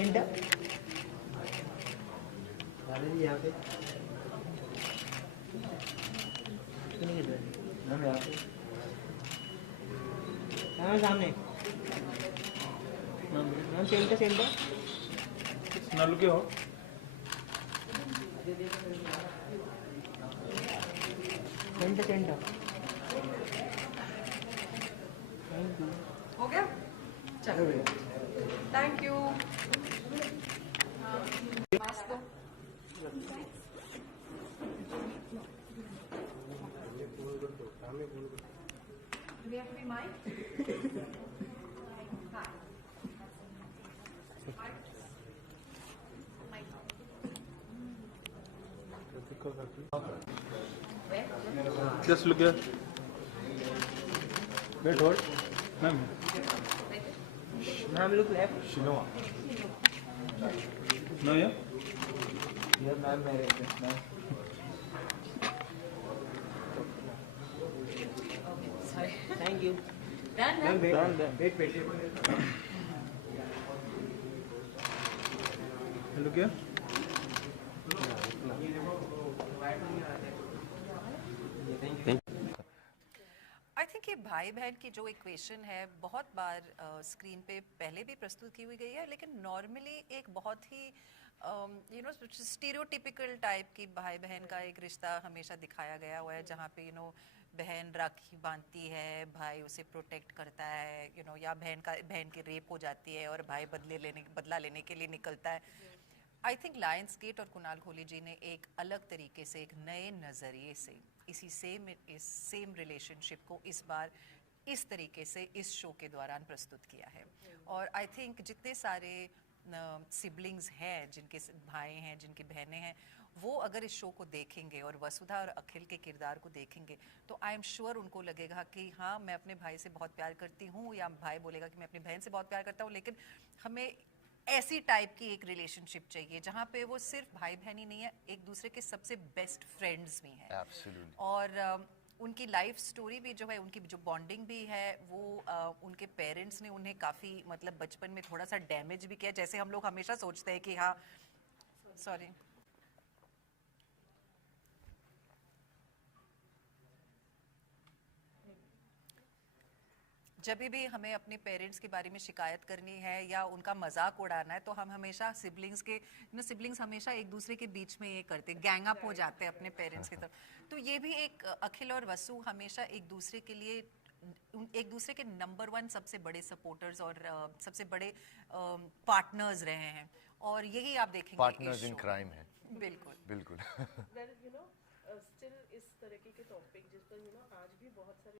Centre यहाँ पे ma'am यहाँ पे हाँ सामने मैम सेंटर सेंटर नल के हो सेंटर सेंटर हो गया चलो थैंक यू मास्क दो Do we have to be mic? हाँ. Just look here. Wait, hold. Ma'am. Ma'am, look left. Shinoa. No, yeah? Here, ma'am, ma'am. Sorry. Thank you. Done, Ma'am, done. wait. Look here. I think ये भाई बहन की जो equation है बहुत बार screen पे पहले भी प्रस्तुत की हुई गई है, लेकिन नॉर्मली एक बहुत ही यू नो स्टीरियोटिपिकल टाइप की भाई बहन का एक रिश्ता हमेशा दिखाया गया हुआ है, जहाँ पे बहन राखी बांधती है, भाई उसे प्रोटेक्ट करता है, या बहन की रेप हो जाती है और भाई बदला लेने के लिए निकलता है। आई थिंक लायंस गेट और कुणाल खोली जी ने एक अलग तरीके से, एक नए नज़रिए से इस सेम रिलेशनशिप को इस बार इस तरीके से इस शो के दौरान प्रस्तुत किया है। और आई थिंक जितने सारे सिबलिंग्स हैं, जिनके भाई हैं, जिनकी बहनें हैं, वो अगर इस शो को देखेंगे और वसुधा और अखिल के किरदार को देखेंगे तो आई एम श्योर उनको लगेगा कि हाँ, मैं अपने भाई से बहुत प्यार करती हूँ, या भाई बोलेगा कि मैं अपनी बहन से बहुत प्यार करता हूँ, लेकिन हमें ऐसी टाइप की एक रिलेशनशिप चाहिए जहाँ पे वो सिर्फ भाई बहन ही नहीं है, एक दूसरे के सबसे बेस्ट फ्रेंड्स भी हैं। Absolutely. और उनकी लाइफ स्टोरी भी जो है, उनकी जो बॉन्डिंग भी है, वो उनके पेरेंट्स ने उन्हें काफ़ी मतलब बचपन में थोड़ा सा डैमेज भी किया, जैसे हम लोग हमेशा सोचते हैं कि हाँ सॉरी जब भी हमें अपने पेरेंट्स के बारे में शिकायत करनी है या उनका मजाक उड़ाना है, तो हम हमेशा सिबलिंग्स हमेशा एक दूसरे के बीच में ये करते, गैंग अप हो जाते हैं अपने पेरेंट्स की तरफ। तो ये भी एक अखिल और वसु हमेशा एक दूसरे के लिए, एक दूसरे के नंबर 1 सबसे बड़े सपोर्टर्स और सबसे बड़े पार्टनर्स रहे हैं, और यही आप देखेंगे पार्टनर्स इन क्राइम है। बिल्कुल बिल्कुल। स्टिल इस तरीके के टॉपिक जिस पर आज भी बहुत सारे